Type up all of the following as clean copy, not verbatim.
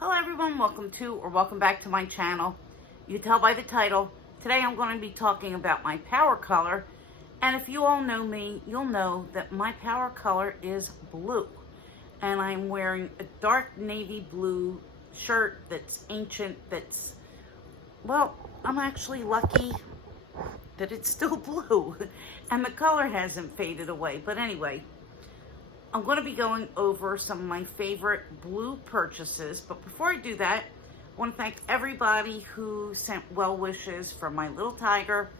Hello everyone, welcome back to my channel. You can tell by the title, today I'm going to be talking about my power color. And if you all know me, you'll know that my power color is blue. And I'm wearing a dark navy blue shirt that's ancient, well, I'm actually lucky that it's still blue. And the color hasn't faded away. But anyway, I'm going to be going over some of my favorite blue purchases, but before I do that, I want to thank everybody who sent well wishes for my little tiger.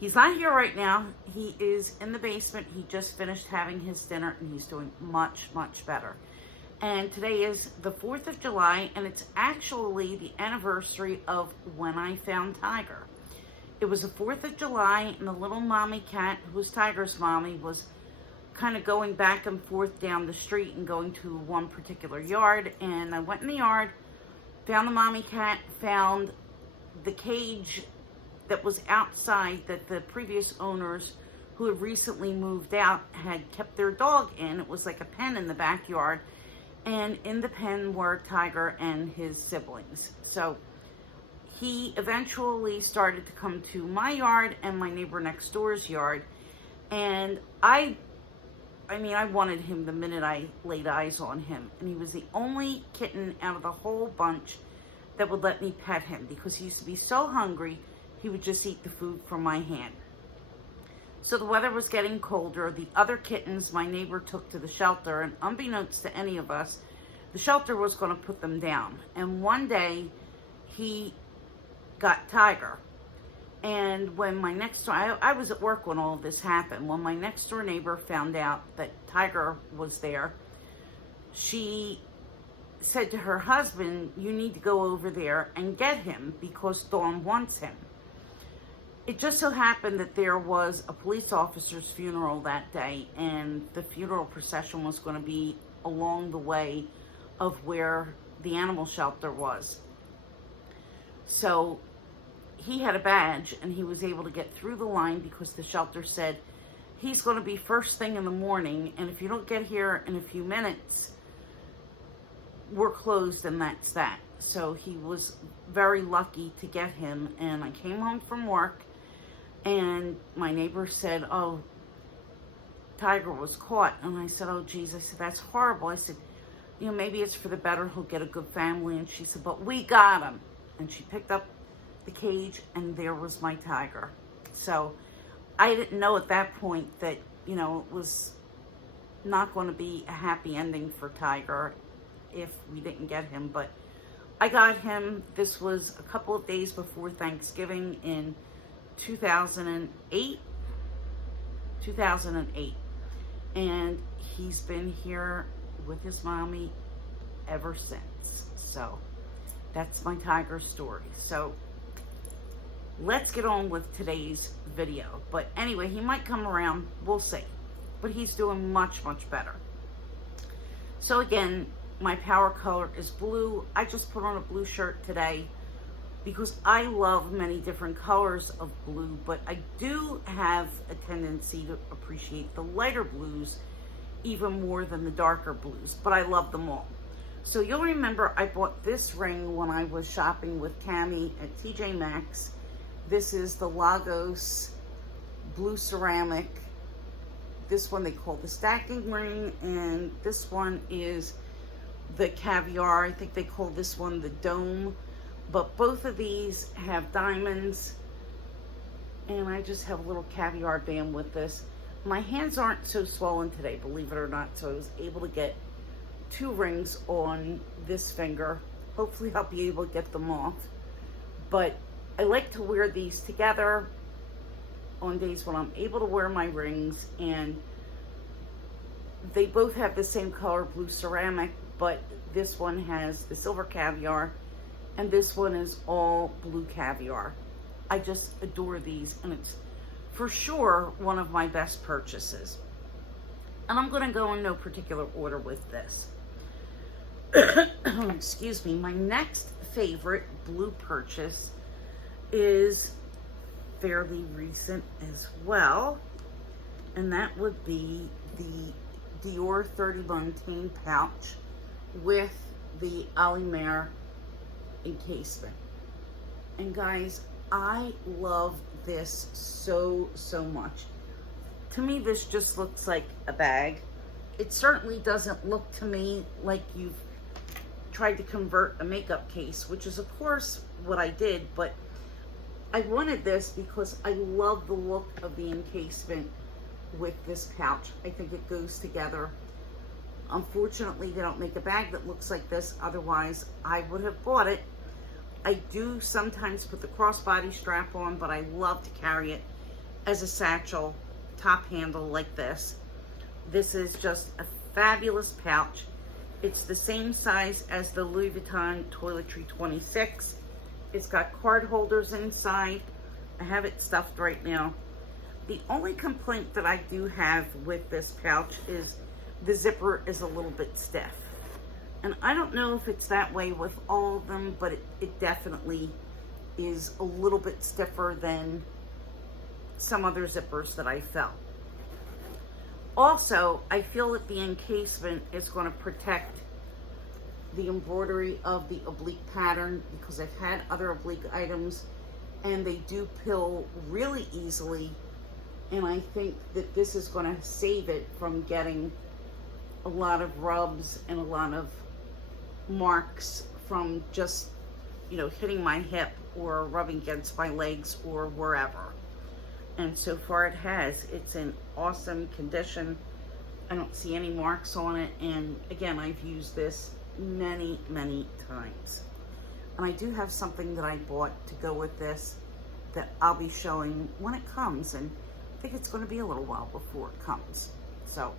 He's not here right now. He is in the basement. He just finished having his dinner and he's doing much, much better. And today is the 4th of July and it's actually the anniversary of when I found Tiger. It was the 4th of July and the little mommy cat, who was Tiger's mommy, was kind of going back and forth down the street and going to one particular yard. And I went in the yard, found the mommy cat, found the cage that was outside that the previous owners who had recently moved out had kept their dog in. It was like a pen in the backyard. And in the pen were Tiger and his siblings. So he eventually started to come to my yard and my neighbor next door's yard. And I wanted him the minute I laid eyes on him. And he was the only kitten out of the whole bunch that would let me pet him because he used to be so hungry, he would just eat the food from my hand. So the weather was getting colder. The other kittens my neighbor took to the shelter, and unbeknownst to any of us, the shelter was going to put them down. And one day, he got Tiger. And when my next door, I was at work when all of this happened. When my next door neighbor found out that Tiger was there, she said to her husband, "You need to go over there and get him because Dawn wants him." It just so happened that there was a police officer's funeral that day, and the funeral procession was going to be along the way of where the animal shelter was. So he had a badge and he was able to get through the line because the shelter said he's going to be first thing in the morning, and if you don't get here in a few minutes, we're closed and that's that. So he was very lucky to get him. And I came home from work and my neighbor said, "Oh, Tiger was caught." And I said, "Oh geez," I said, "that's horrible." I said, "Maybe it's for the better, he'll get a good family." And she said, "But we got him." And she picked up the cage and there was my Tiger. So I didn't know at that point that, it was not going to be a happy ending for Tiger if we didn't get him. But I got him. This was a couple of days before Thanksgiving in 2008. And he's been here with his mommy ever since. So that's my Tiger story. So let's get on with today's video. But anyway, he might come around. We'll see. But he's doing much, much better. So again, my power color is blue. I just put on a blue shirt today because I love many different colors of blue, but I do have a tendency to appreciate the lighter blues even more than the darker blues, but I love them all. So you'll remember I bought this ring when I was shopping with Cammie at TJ Maxx. This is the Lagos blue ceramic. This one they call the stacking ring, and this one is the caviar. I think they call this one the dome. But both of these have diamonds, and I just have a little caviar band with this. My hands aren't so swollen today, believe it or not, so I was able to get 2 rings on this finger. Hopefully I'll be able to get them off. But I like to wear these together on days when I'm able to wear my rings, and they both have the same color, blue ceramic, but this one has the silver caviar and this one is all blue caviar. I just adore these, and it's for sure one of my best purchases. And I'm going to go in no particular order with this. Excuse me. My next favorite blue purchase is fairly recent as well, and that would be the Dior 30 Montaigne pouch with the Alimere encasement. And guys, I love this so much. To me, this just looks like a bag. It certainly doesn't look to me like you've tried to convert a makeup case, which is of course what I did, but I wanted this because I love the look of the encasement with this pouch. I think it goes together. Unfortunately, they don't make a bag that looks like this, otherwise I would have bought it. I do sometimes put the crossbody strap on, but I love to carry it as a satchel, top handle like this. This is just a fabulous pouch. It's the same size as the Louis Vuitton Toiletry 26. It's got card holders inside. I have it stuffed right now. The only complaint that I do have with this pouch is the zipper is a little bit stiff. And I don't know if it's that way with all of them, but it definitely is a little bit stiffer than some other zippers that I felt. Also, I feel that the encasement is going to protect the embroidery of the oblique pattern, because I've had other oblique items and they do pill really easily, and I think that this is going to save it from getting a lot of rubs and a lot of marks from just, you know, hitting my hip or rubbing against my legs or wherever. And so far it has. It's in awesome condition. I don't see any marks on it, and again, I've used this many times. And I do have something that I bought to go with this that I'll be showing when it comes, and I think it's going to be a little while before it comes. So,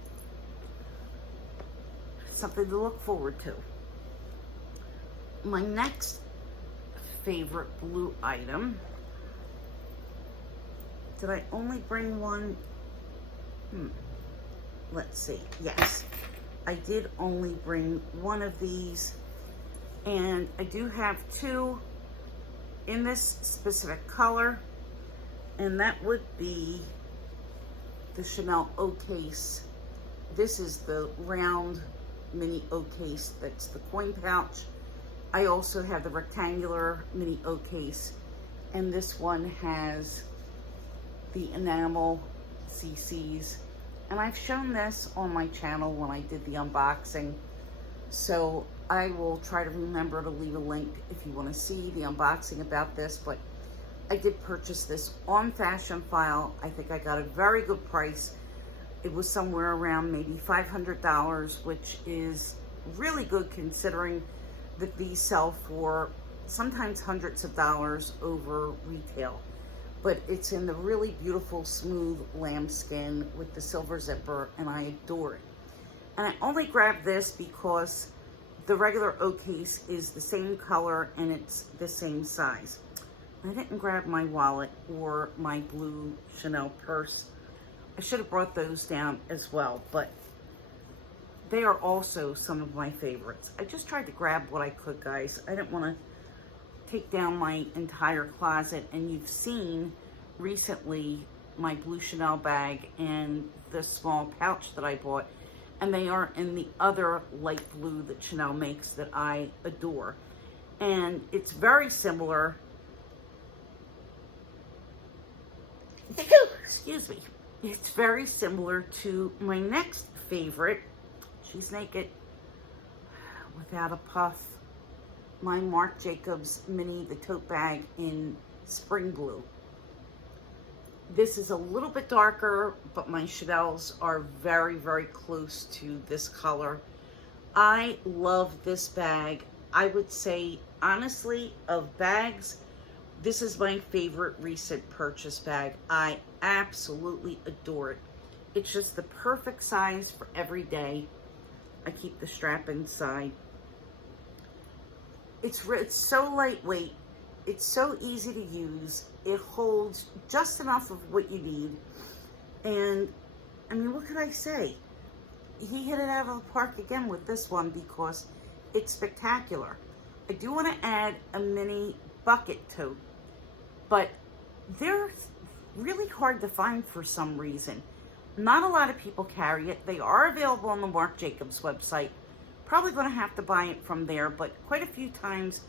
something to look forward to. My next favorite blue item. Did I only bring one? Let's see. Yes, I did only bring one of these, and I do have two in this specific color, and that would be the Chanel O case. This is the round mini O case, that's the coin pouch. I also have the rectangular mini O case, and this one has the enamel CCs, and I've shown this on my channel when I did the unboxing, so I will try to remember to leave a link if you want to see the unboxing about this. But I did purchase this on Fashion File. I think I got a very good price. It was somewhere around maybe $500, which is really good considering that these sell for sometimes hundreds of dollars over retail. But it's in the really beautiful smooth lambskin with the silver zipper, and I adore it. And I only grabbed this because the regular O case is the same color and it's the same size. I didn't grab my wallet or my blue Chanel purse. I should have brought those down as well, but they are also some of my favorites. I just tried to grab what I could, guys. I didn't want to take down my entire closet, and you've seen recently my blue Chanel bag and the small pouch that I bought, and they are in the other light blue that Chanel makes that I adore. And it's very similar, excuse me, it's very similar to my next favorite. She's naked without a puff. My Marc Jacobs mini, the tote bag in spring blue. This is a little bit darker, but my Chanel's are very close to this color. I love this bag. I would say, honestly, of bags, this is my favorite recent purchase bag. I absolutely adore it. It's just the perfect size for every day. I keep the strap inside. It's so lightweight. It's so easy to use. It holds just enough of what you need. And, I mean, what could I say? He hit it out of the park again with this one because it's spectacular. I do want to add a mini bucket tote, but they're really hard to find for some reason. Not a lot of people carry it. They are available on the Marc Jacobs website, Probably going to have to buy it from there, but quite a few times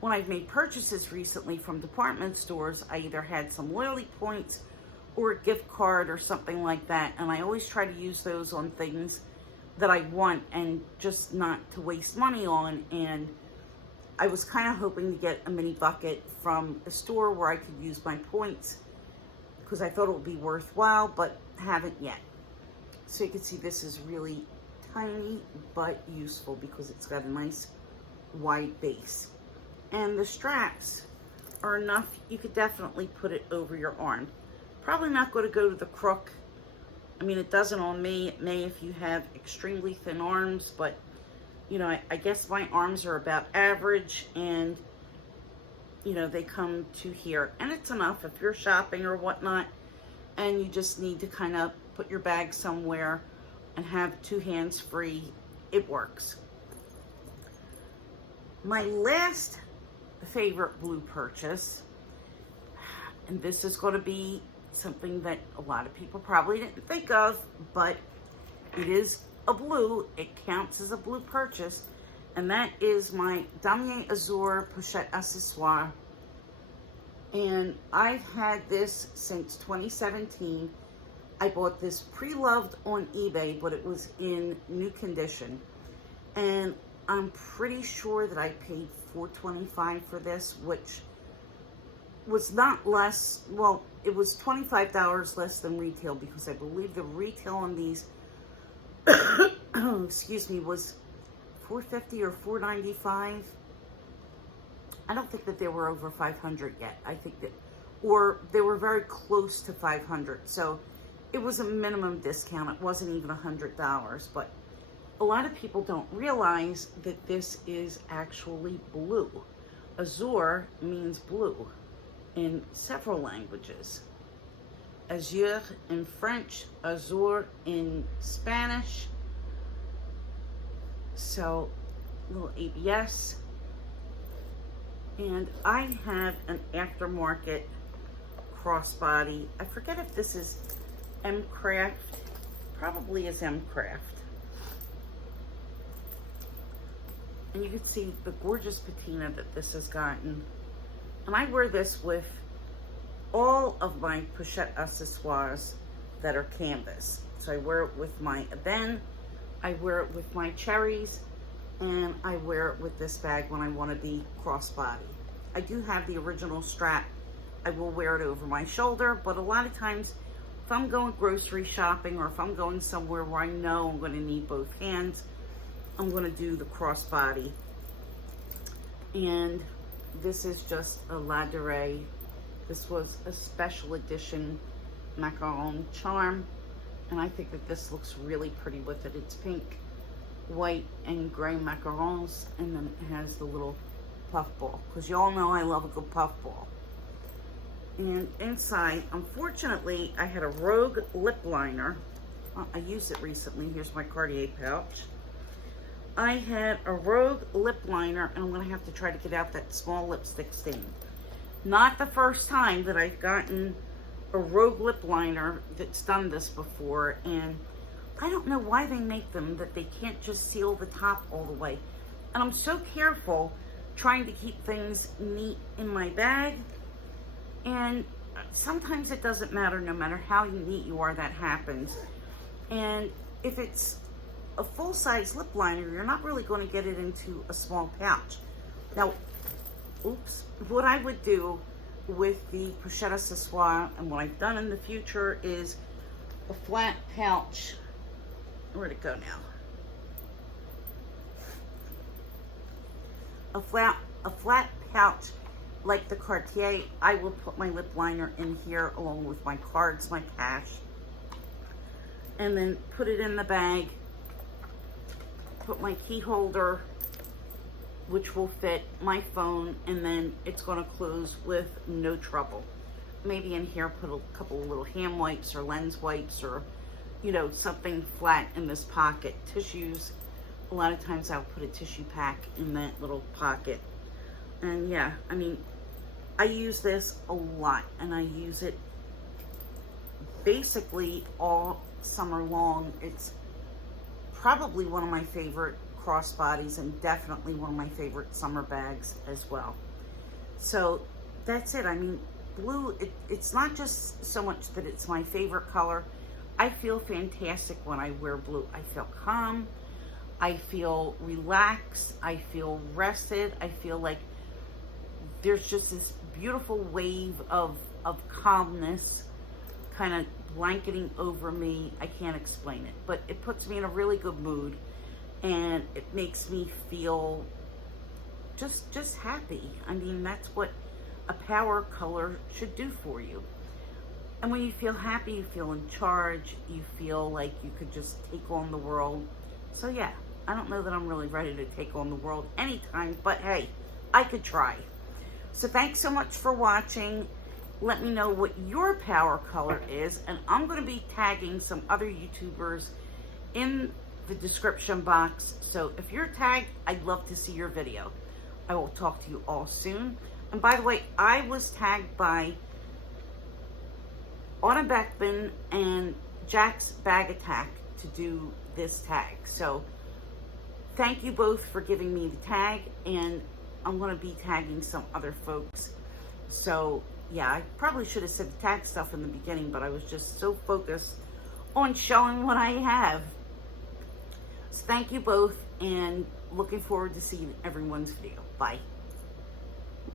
when I've made purchases recently from department stores, I either had some loyalty points or a gift card or something like that, and I always try to use those on things that I want and just not to waste money on. And I was kind of hoping to get a mini bucket from a store where I could use my points because I thought it would be worthwhile, but haven't yet. So you can see this is really tiny but useful because it's got a nice wide base. And the straps are enough, you could definitely put it over your arm. Probably not going to go to the crook. I mean, it doesn't on me. It may if you have extremely thin arms, but you know, I guess my arms are about average, and you know, they come to here. And it's enough if you're shopping or whatnot and you just need to kind of put your bag somewhere and have two hands free. It works. My last favorite blue purchase, and this is going to be something that a lot of people probably didn't think of, but it is a blue. It counts as a blue purchase, and that is my Damier Azur Pochette Accessoire. And I've had this since 2017. I bought this pre-loved on eBay, but it was in new condition. And I'm pretty sure that I paid $4.25 for this, which was not less, well, it was $25 less than retail, because I believe the retail on these, excuse me, was $4.50 or $4.95. I don't think that they were over 500 yet. I think that, or they were very close to 500. So it was a minimum discount. It wasn't even $100, but a lot of people don't realize that this is actually blue. Azur means blue in several languages. Azur in French, azur in Spanish. So, little ABS. And I have an aftermarket crossbody. I forget if this is M Craft. Probably is M Craft. And you can see the gorgeous patina that this has gotten. And I wear this with all of my pochette accessoires that are canvas. So I wear it with my Eben, I wear it with my cherries, and I wear it with this bag when I want to be crossbody. I do have the original strap. I will wear it over my shoulder, but a lot of times if I'm going grocery shopping or if I'm going somewhere where I know I'm going to need both hands, I'm going to do the crossbody. And this is just a La Durée. This was a special edition macaron charm, and I think that this looks really pretty with it. It's pink, white, and gray macarons, and then it has the little puff ball, because you all know I love a good puff ball. And inside, unfortunately, I had a Rogue lip liner. I used it recently. Here's my Cartier pouch. I had a Rogue lip liner, and I'm going to have to try to get out that small lipstick stain. Not the first time that I've gotten a Rogue lip liner that's done this before, and I don't know why they make them that they can't just seal the top all the way. And I'm so careful trying to keep things neat in my bag, and sometimes it doesn't matter. No matter how neat you are, that happens. And if it's a full-size lip liner, you're not really going to get it into a small pouch. Now, oops, what I would do with the pochette accessoire, and what I've done in the future, is a flat pouch. Where'd it go now? A flat pouch like the Cartier. I will put my lip liner in here along with my cards, my cash, and then put it in the bag. Put my key holder, which will fit my phone, and then it's going to close with no trouble. Maybe in here put a couple of little hand wipes or lens wipes, or you know, something flat in this pocket. Tissues, a lot of times I'll put a tissue pack in that little pocket. And yeah, I mean, I use this a lot, and I use it basically all summer long. It's probably one of my favorite crossbodies and definitely one of my favorite summer bags as well. So that's it. I mean, blue, it's not just so much that it's my favorite color. I feel fantastic when I wear blue. I feel calm. I feel relaxed. I feel rested. I feel like there's just this beautiful wave of calmness kind of blanketing over me. I can't explain it, but it puts me in a really good mood, and it makes me feel just happy. I mean, that's what a power color should do for you. And when you feel happy, you feel in charge, you feel like you could just take on the world. So yeah, I don't know that I'm really ready to take on the world anytime, but hey, I could try. So thanks so much for watching. Let me know what your power color is, and I'm going to be tagging some other YouTubers in the description box. So if you're tagged, I'd love to see your video. I will talk to you all soon. And by the way, I was tagged by Anna Beckman and Jack's Bag Attack to do this tag. So thank you both for giving me the tag, and I'm going to be tagging some other folks. So yeah, I probably should have said the tag stuff in the beginning, but I was just so focused on showing what I have. So thank you both, and looking forward to seeing everyone's video. Bye.